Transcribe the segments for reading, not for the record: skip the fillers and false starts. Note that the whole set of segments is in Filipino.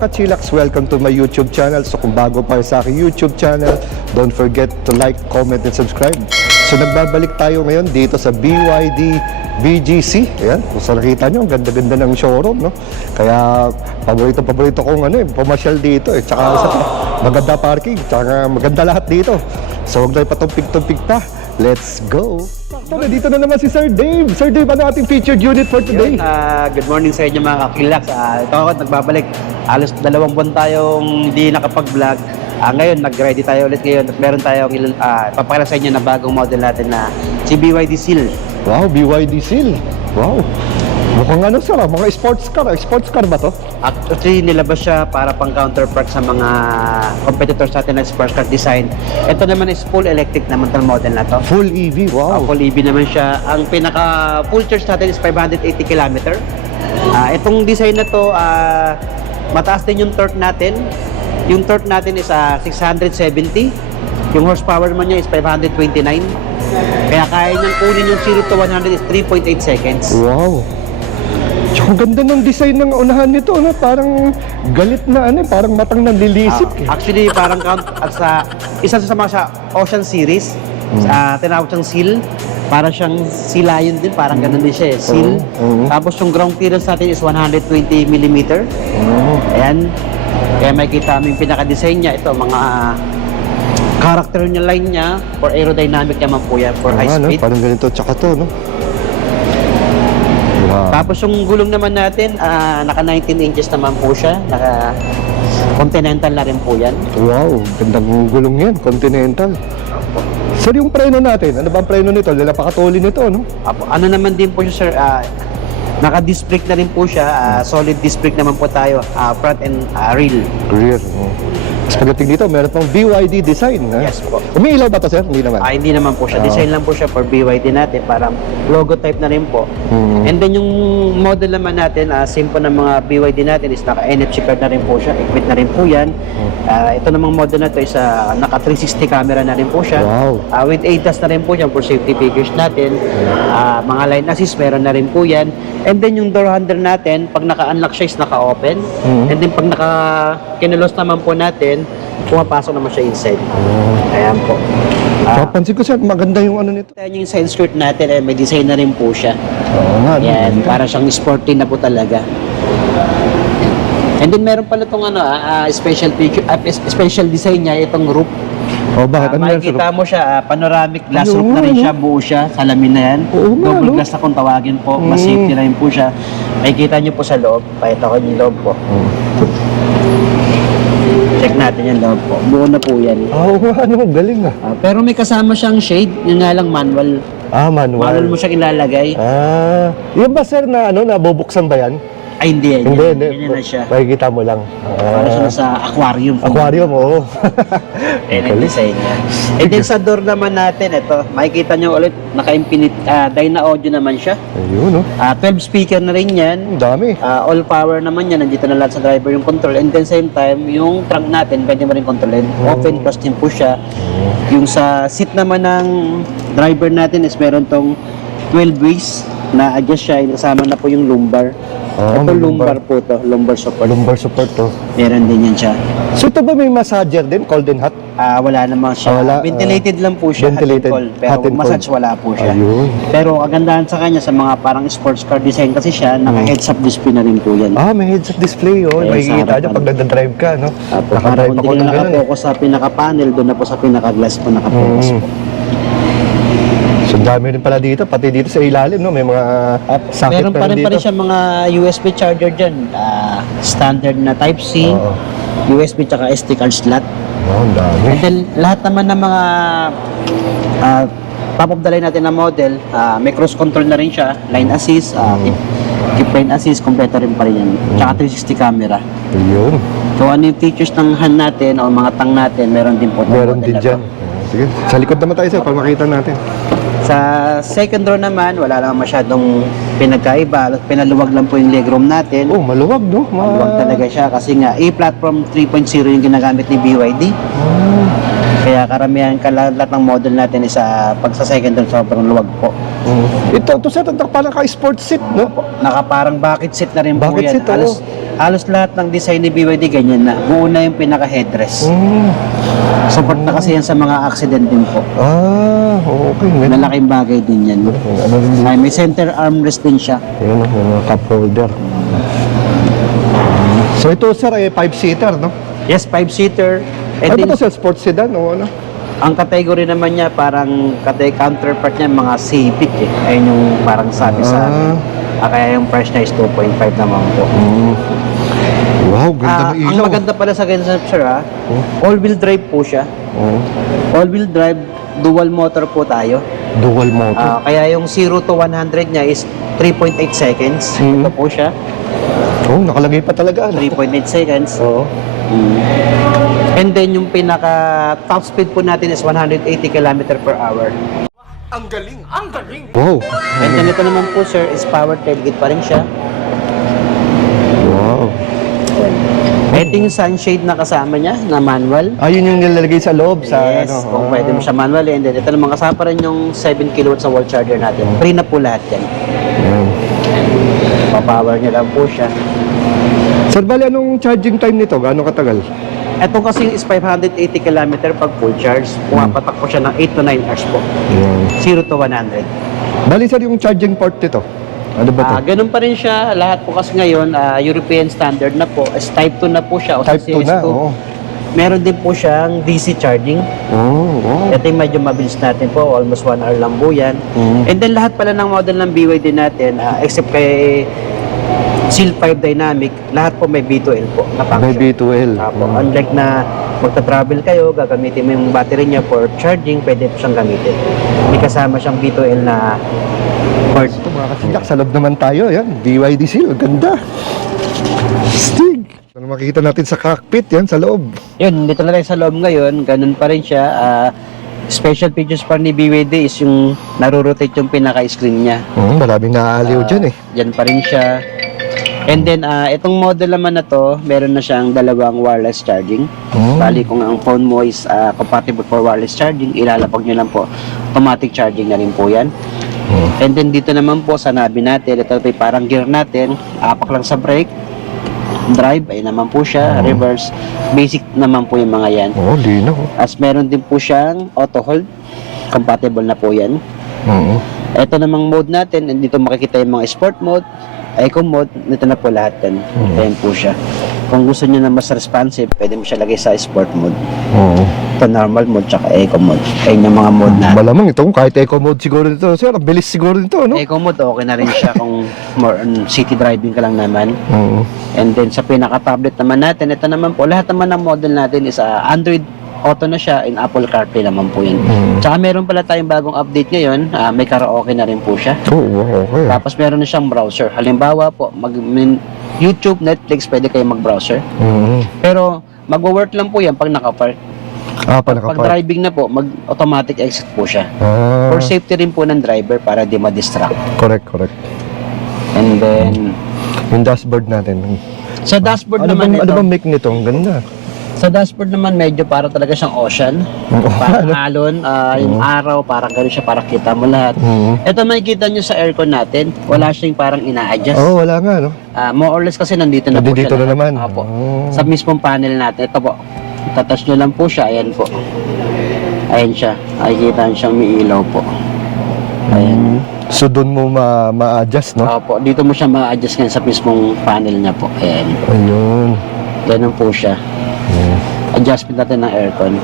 mga ka-chillax, welcome to my YouTube channel. So kung bago pa sa aking YouTube channel, don't forget to like, comment, and subscribe. So nagbabalik tayo ngayon dito sa BYD BGC. Ayan, kung sa nakita nyo, ang ganda-ganda ng showroom, no? Kaya paborito kong pumasyal dito eh. Tsaka isa pa, maganda parking, tsaka maganda lahat dito. So huwag tayo patumpig-tumpig pa. Let's go! So, dito na naman si Sir Dave. Sir Dave, ano ating featured unit for today? Good morning sa inyo mga kakilax. Ito ako nagbabalik. Halos 2 buwan tayong hindi nakapag-vlog. Ngayon, nag-ready tayo ulit ngayon at meron tayong papakita sa inyo na bagong model natin na si BYD Seal. Wow, BYD Seal. Wow. Mukhang ano sir, mga sports car. Sports car ba to? Actually, nilabas siya para pang counterpart sa mga competitors natin na sports car design. Ito naman is full electric naman itong model na to. Full EV, wow. Full EV naman siya. Ang pinaka full charge natin is 580 km. Itong design na to, mataas din yung torque natin. Yung torque natin is 670. Yung horsepower naman niya is 529. Kaya kaya niyang kunin yung 0 to 100 is 3.8 seconds. Wow. Ang ganda ng design ng unahan nito, no? Parang galit na parang matang nanlilisip. Actually, parang isa sa mga sa Ocean series, tinawag siyang Seal. Parang siyang Sea Lion din, parang ganun din siya eh, Seal. Tapos yung ground clearance natin is 120mm. Ayan. Kaya makikita mo yung pinaka-design niya. Ito, mga character niya, line niya, for aerodynamic naman po yan, for high speed. Parang ganito, tsaka to, no? Wow. Tapos yung gulong naman natin, naka 19 inches naman po siya. Naka Continental na rin po yan. Wow, gandang gulong yan, Continental. Sir, yung preno natin, ano ba ang preno nito? Napakatuli nito, no? Ano naman din po siya, sir, naka-disc brake na rin po siya. Solid disc brake naman po tayo, front and rear. Rear, Tapos pagdating dito, meron pang BYD design, ha? Yes po. Umiilaw ba to, sir? Hindi naman. Hindi naman po siya. Design lang po siya for BYD natin. Parang logo type na rin po. And then yung model naman natin, same po ng mga BYD natin is naka-NFC card na rin po siya. Equip na rin po yan. Ito namang model na to is naka-360 camera na rin po siya. Wow. With ADAS na rin po yan for safety features natin. Mga line assist, meron na rin po yan. And then yung door handle natin, pag naka-unlock siya is naka-open. And then pag kinulos naman po natin, pumapasok naman siya inside. Ayan po. Pansin ko, sir, maganda yung ano nito. Yung side skirt natin, may design na rin po siya. Oo nga. Yan, para siyang sporty na po talaga. And then meron pala itong special feature, special design niya, itong roof. Bakit? Ano yan, sir? Makikita mo siya, panoramic glass roof na rin siya, buo siya, salamin na yan. Double glass na kung tawagin po, mas safety na rin po siya. Makikita niyo po sa loob, pakita ko yung loob po. Check natin yung loob po, buo na po yan. Galing Pero may kasama siyang shade, yun nga lang manual. Manual. Manual mo siyang ilalagay. Yun ba, sir, na nabubuksan ba yan? Ay, hindi. Ganyan na siya. Makikita mo lang. Para siya sa aquarium. Aquarium, oo. Yan ang design niya. And then sa door naman natin, ito, makikita nyo ulit, naka-infinite, Dyna audio naman siya. Ayun, 12 speaker na rin yan. Ang dami. All power naman yan, nandito na lahat sa driver yung control. And then same time, yung trunk natin, pwede mo rin kontrolin. Open close din po siya. Yung sa seat naman ng driver natin is meron tong 12 ways na adjust siya. Kasama na po yung lumbar. Ito lumbar po to, lumbar support. Lumbar support to. Meron din yan siya. So ito ba may massager din, cold and hot? Wala naman siya. Wala, Ventilated lang po siya, ventilated, hot and cold. Pero hot and massage cold. wala po siya. Ayun. Pero kagandahan sa kanya sa mga parang sports car design kasi siya, naka-heads up display na rin po yan. May heads-up display, makikita nyo pag nagda-drive ka, no? Para Nakadrive kung ako hindi ng ka gano'n. nakapokus sa pinaka-panel, doon na po sa pinaka-glass po nakapokus po. So dami rin pala dito, pati dito sa ilalim, no? May mga socket Meron pa rin siya mga USB charger dyan. Standard na Type-C, USB tsaka SD card slot. Ang dami. And then, lahat naman ng mga top of the line natin na model, may cross control na rin siya, line assist, keep lane assist, kompleto rin pa rin yan. Tsaka 360 camera. Ayun. So ano yung features ng hand natin o mga tang natin, meron din po. Meron din dyan. Sige, sa likod naman tayo, sir, para makita natin. Sa second row naman, wala lang masyadong pinagkaiba. Pinaluwag lang po yung legroom natin. Maluwag, no? Maluwag talaga siya kasi nga, A-Platform 3.0 yung ginagamit ni BYD. Kaya karamihan lahat ng model natin is pag sa second row sobrang luwag po. Ito sir, parang ka-sports seat, no? Nakaparang bucket seat na rin po Bucket yan. seat, oo. Halos lahat ng design ni BYD ganyan na. Buo na yung pinaka-headrest. Support na kasi yan sa mga accident din po. Okay. Malaking bagay din yan. Ano rin Ay, may center armrest din siya. yun, yung cup holder. So ito sir ay 5-seater, no? Yes, 5-seater. And Ano then, ba to sir, sports sedan o ano? ang category naman niya, parang counterpart niya, mga Civic eh. Ayun yung parang sabi sa amin. Kaya yung price niya is 2.5 naman po. Wow, ganda ng Ang ilaw. maganda pala sa ganyan, sir, all-wheel drive po siya. All-wheel drive, dual motor po tayo. Dual motor. Kaya yung 0 to 100 niya is 3.8 seconds. Ito po siya, Nakalagay pa talaga. 3.8 seconds. Oo. And then yung pinaka top speed po natin is 180 km per hour. Wow. And then ito naman po, sir, is power tailgate pa rin siya. Wow. Ito yung sunshade na kasama niya, na manual. Yun yung nilalagay sa loob sa Yes, ano. kung pwede mo siya manual. And then ito naman kasama pa rin yung 7 kW sa wall charger natin. Free na po lahat yan. Pa-power niya lang po siya. Sir, bali anong charging time nito? Gaano katagal? Ito kasi is 580 km pag full charge. Pumapatak po siya ng 8 to 9 hours po. 0 to 100. Bali sir, yung charging port nito. Ano ba to? Ganun pa rin siya. Lahat po kasi ngayon, European standard na po. Is Type 2 na po siya. O Type 2 na, CS2. oo. Meron din po siyang DC charging. Wow. Ito yung medyo mabilis natin po. Almost 1 hour lang po yan. And then lahat pala ng model ng BYD natin, except kay Seal 5 Dynamic, lahat po may B2L po na May function. B2L. Unlike na magta-travel kayo, gagamitin mo yung battery niya for charging, pwede po siyang gamitin. May kasama siyang B2L na port. Ito mga kasilyak, sa loob naman tayo. Yan, BYD Seal. Ganda. Stig. Ano makikita natin sa cockpit, yan, sa loob. Yun, dito na tayo sa loob ngayon, ganun pa rin siya. Special features pa ni BYD is yung naro-rotate yung pinaka-screen niya. Maraming naaaliw dyan eh. Yan pa rin siya. And then, itong model naman na to, meron na siyang dalawang wireless charging. Bali, kung ang phone mo is compatible for wireless charging, ilalapag nyo lang po. Automatic charging na rin po yan. And then, dito naman po sa nabi natin, ito po parang gear natin, apak lang sa brake, drive, ay naman po siya, reverse, basic naman po yung mga yan. Linaw. As meron din po siyang auto hold, compatible na po yan. Ito namang mode natin, and dito makikita yung mga sport mode, eco mode, dito na po lahat yan. Ayan po siya. Kung gusto niyo na mas responsive, pwede mo siya lagay sa sport mode. Ito normal mode, tsaka eco mode. Ayun yung mga mode na. Malamang itong kahit eco mode siguro nito. Sir, ang bilis siguro nito, no? Eco mode, okay na rin siya kung more on city driving ka lang naman. And then sa pinaka-tablet naman natin, ito naman po, lahat naman ng model natin is Android Auto na siya, in Apple CarPlay naman po yun. Tsaka meron pala tayong bagong update ngayon, may karaoke na rin po siya. Okay. Tapos meron na siyang browser. Halimbawa po, YouTube, Netflix, pwede kayo mag-browser. Pero magwo-work lang po yan pag nakapark. Pag driving na po, mag-automatic exit po siya. For safety rin po ng driver para di ma-distract. Correct. And then, Yung dashboard natin. sa dashboard Ano naman bang ito, make nito? Ang ganda. sa dashboard naman medyo para talaga siyang ocean. Parang alon, yung araw, parang gano'n siya, para kita mo lahat. Ito makikita nyo sa aircon natin, wala siyang parang ina-adjust. Wala nga, no? More or less kasi nandito na po Nandito siya. na naman. Opo. Sa mismong panel natin, ito po, tatouch nyo lang po siya, ayan po. Ayan siya, makikita nyo siyang may ilaw po. Ayan. So doon mo ma-adjust, no? Opo, dito mo siya ma-adjust ngayon sa mismong panel niya po. Ayan. Ayun. Ganun po siya. Adjustment natin ng aircon.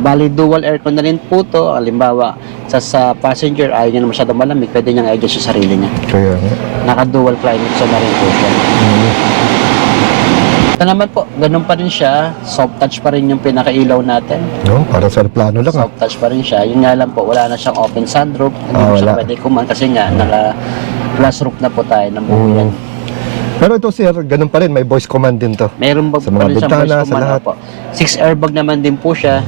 Bali, dual aircon na rin po to. Halimbawa, sa passenger, ayaw niya na masyadong malamig, pwede niyang i-adjust sa sarili niya. Kaya nga. Naka-dual climate zone na rin po siya. Ito naman po, ganun pa rin siya. Soft touch pa rin yung pinaka-ilaw natin. No, para sa plano lang. Soft touch pa rin siya. Yun nga lang po, wala na siyang open sunroof. Hindi mo siya wala. pwede kuman kasi nga, naka-glass roof na po tayo ng buo yan. Pero ito sir, ganun pa rin, may voice command din to. Meron ba Sa pa mga rin siyang bintana, voice sa command lahat. po. 6 airbag naman din po siya.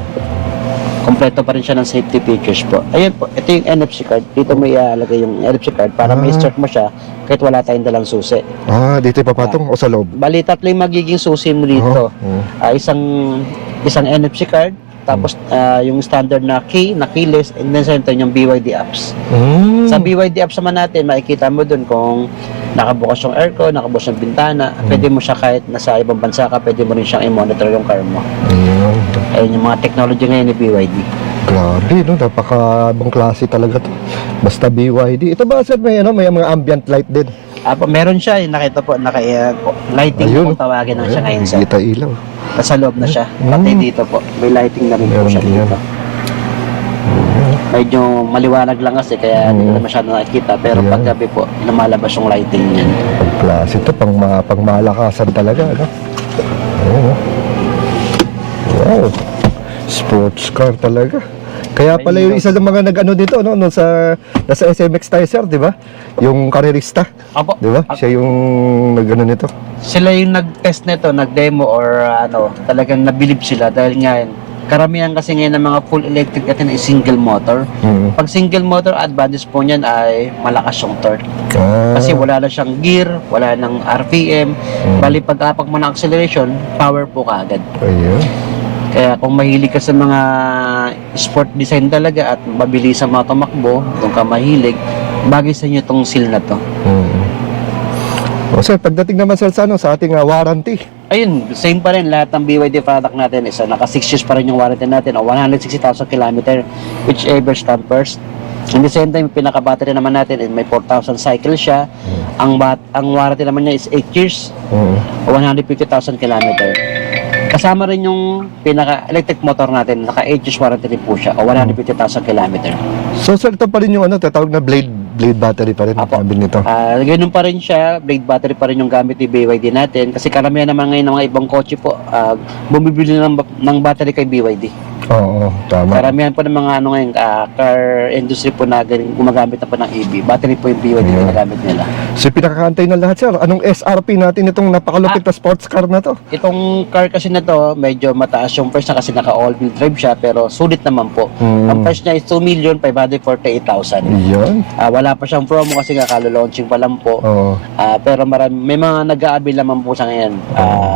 Kompleto pa rin siya ng safety features po. Ayan po, ito yung NFC card. Dito mo ilalagay yung NFC card para may start mo siya kahit wala tayong dalang susi. Dito ipapatong o sa loob? Bali, tatlo yung magiging susi mo dito. Isang NFC card, tapos yung standard na key, na keyless, and then center yung BYD apps. Sa BYD apps naman natin, makikita mo dun kung nakabukas yung aircon, nakabukas yung bintana, pwede mo siya kahit nasa ibang bansa ka, pwede mo rin siyang i-monitor yung car mo. Ayun yung mga technology ngayon ni BYD. Grabe, no? Napakabang klase talaga to. Basta BYD. Ito ba, sir, may mga ambient light din? Meron siya, nakita po, lighting Ayun, po tawagin na siya ngayon sir. Kita ilaw. Nasa loob na siya, pati dito po, may lighting na rin po Meron siya din yan. dito. Medyo maliwanag lang kasi kaya hindi ko na masyado nakikita, pero Ayan. paggabi po, lumalabas yung lighting niyan. Ang klase to, pang malakasan talaga, ano? Ayun, no? Wow. Sports car talaga. Kaya pala yung isa ng mga nag-ano dito, no? Nasa SMX tayo, sir, di ba? Yung karerista. Opo. Di ba? Siya yung nag-ano nito. Sila yung nag-test nito, nag-demo or talagang nabilib sila dahil nga karamihan kasi ngayon ng mga full electric natin ay single motor. Pag single motor, advantage po niyan ay malakas yung torque. Kasi wala na siyang gear, wala nang RPM. Bali pag-apak mo ng acceleration, power po kaagad. Ayun. Kaya kung mahilig ka sa mga sport design talaga at mabilis sa mga tumakbo, kung ka mahilig, bagay sa inyo itong seal na to. O sir, pagdating naman sir sa ating warranty. Ayun, same pa rin lahat ng BYD product natin. Naka 6 years pa rin yung warranty natin o 160,000 km whichever stand first. In the same time, pinaka-battery naman natin may 4,000 cycle siya. Ang warranty naman niya is 8 years o 150,000 km. Kasama rin yung pinaka-electric motor natin, naka 8 years warranty rin po siya o 150,000 km. So sir, ito pa rin yung tatawag na blade battery pa rin ang gamit nito. Ganun pa rin siya, blade battery pa rin yung gamit ni BYD natin kasi karamihan naman ngayon ng mga ibang kotse po, bumibili ng battery kay BYD. Oo, tama. Karamihan po ng mga ngayon, car industry po na gumagamit na po ng EV. Battery po yung BYD na ginagamit nila. So pinakakantay na lahat sir, anong SRP natin itong napakalupit na sports car na to? Itong car kasi na to, medyo mataas yung price na kasi naka all-wheel drive siya pero sulit naman po. Ang price niya is 2,548,000. Yan. Wala pa siyang promo kasi nga kalo-launching pa lang po. Oo. Pero may mga nag-aabil naman po sa ngayon.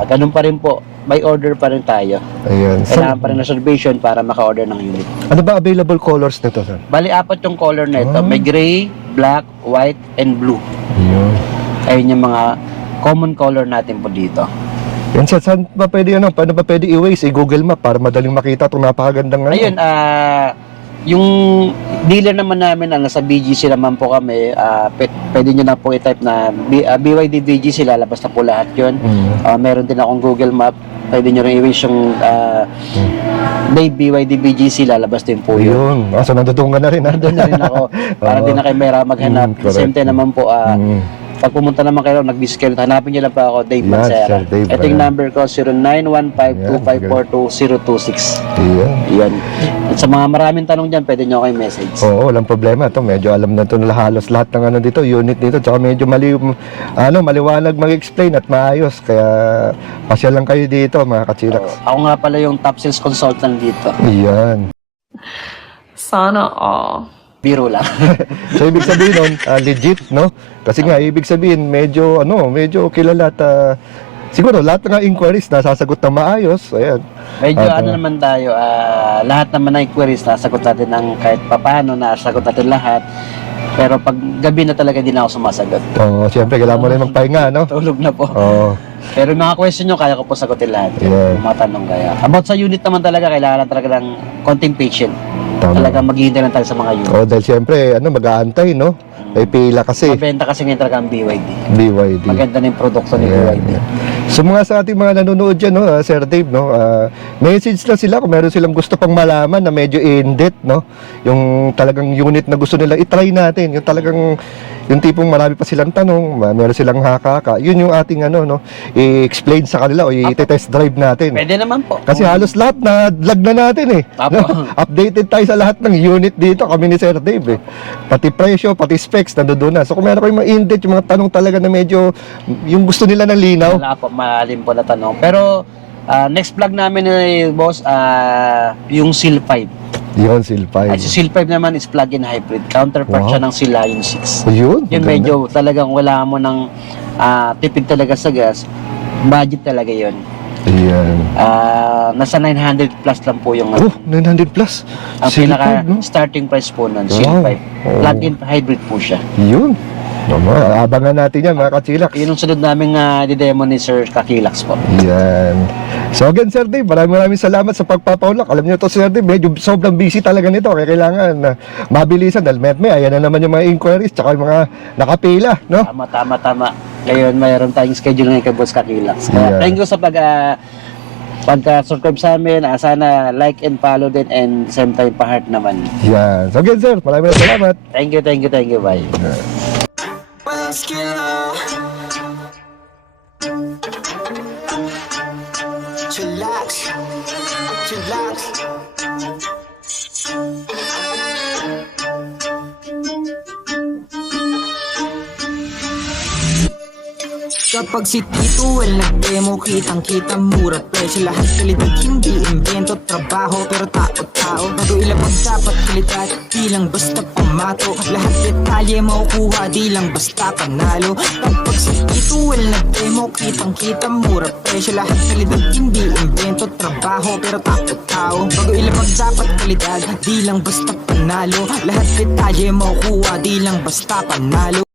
Ganun pa rin po. By order pa rin tayo. Ayan. Kailangan pa rin reservation para maka-order ng unit. Ano ba available colors nito sir? Bali, 4 yung color na ito. May gray, black, white, and blue. Ayun. Ayun yung mga common color natin po dito. Yan sir, saan ba pwede paano ba pwede i-Waze, i-Google Map para madaling makita itong napakagandang Ayun, yung dealer naman namin, nasa BGC naman po kami, pwede nyo na po i-type na BYD BGC, lalabas na po lahat yun. Meron din akong Google Map, pwede nyo rin i-wish yung BYD BGC, lalabas din po yun. Ayun. So nandutungan na rin. Doon na rin ako, para din na kayo may maghanap. Same time naman po, pag pumunta naman kayo, nag-visit kayo, hanapin nyo lang po ako, Dave Mancera. Ito yung number ko, 0915-254-2026. Yan. At sa mga maraming tanong dyan, pwede nyo kayo message. Oo, walang problema. Ito, medyo alam na ito halos lahat ng dito, unit dito. Tsaka medyo maliwanag mag-explain at maayos. Kaya pasyal lang kayo dito, mga kachilax. Ako nga pala yung top sales consultant dito. Yan. Sana all. Biro lang. So ibig sabihin nun, legit, no? Kasi nga ibig sabihin medyo kilala at siguro lahat ng inquiries nasasagot na maayos. Ayan. Medyo naman tayo, lahat naman ng inquiries nasagot natin ng kahit papaano, nasagot natin lahat. Pero pag gabi na talaga hindi na ako sumasagot. Oo, siyempre kailangan mo rin magpahinga, no? Tulog na po. Oo. Pero yung mga question nyo, kaya ko po sagutin lahat. Yeah. Yung mga tanong kaya. About sa unit naman talaga, kailangan lang talaga ng konting patient. Tama. Talaga maghihintay lang tayo sa mga unit. Oo, dahil siyempre, mag-aantay, no? May pila kasi. Mabenta kasi ngayon talaga ang BYD. BYD. Maganda na yung produkto ni Yeah. BYD. So mga sa ating mga nanonood dyan, no, Sir Dave, no, message na sila kung meron silang gusto pang malaman na medyo in-depth, no? Yung talagang unit na gusto nila, itry natin. Yung talagang, yung tipong marami pa silang tanong, meron silang hakaka. Yun yung ating i-explain sa kanila o i-test drive natin. Pwede naman po. Kasi halos lahat na vlog na natin eh. Apo. No? Updated tayo sa lahat ng unit dito, kami ni Sir Dave eh. Pati presyo, pati specs, nandoon na. So kung meron kayong mga in-depth, yung mga tanong talaga na medyo, yung gusto nila ng linaw. Wala po, maalim po na tanong. Pero, next vlog namin boss, yung Seal 5. Yun, Seal 5. Ay, si Seal 5 naman is plug-in hybrid. Counterpart siya ng Seal Lion 6. Yun, Yung maganda. medyo talagang wala mo ng tipid talaga sa gas. Budget talaga yun. Ayan. Nasa 900 plus lang po yung Oh, 900 plus. ang Seal pinaka 5, no? starting price po nun, Wow. Seal 5. Oo. Plug-in hybrid po siya. Yun. Abangan natin yan, mga kachilaks. Yun ang sunod namin didemo ni Sir Kakilax po. Yan. So again, Sir Dave, maraming salamat sa pagpapaulak. Alam niyo to, Sir Dave, medyo sobrang busy talaga nito. Kaya kailangan mabilisan dahil may ayan na naman yung mga inquiries tsaka yung mga nakapila, no? Tama. Ngayon, mayroon tayong schedule ngayon kay Boss Kakilax. Yeah. Thank you sa pagka-subscribe sa amin. Sana like and follow din and same time pa-heart naman. Yan. So again, Sir, maraming salamat. Thank you. Bye. Chillax. Kapag si Tito Well nag-demo, kitang-kita mura presyo. Lahat kalidad, hindi invento, trabaho pero tao-tao. Bago ilabag dapat kalidad, di lang basta pamato. Lahat detalye makukuha, di lang basta panalo. Kapag si Tito Well nag-demo, kitang-kita mura presyo. Lahat kalidad, hindi invento, trabaho pero tao-tao. Bago ilabag dapat kalidad, di lang basta panalo. Lahat detalye makukuha, di lang basta panalo.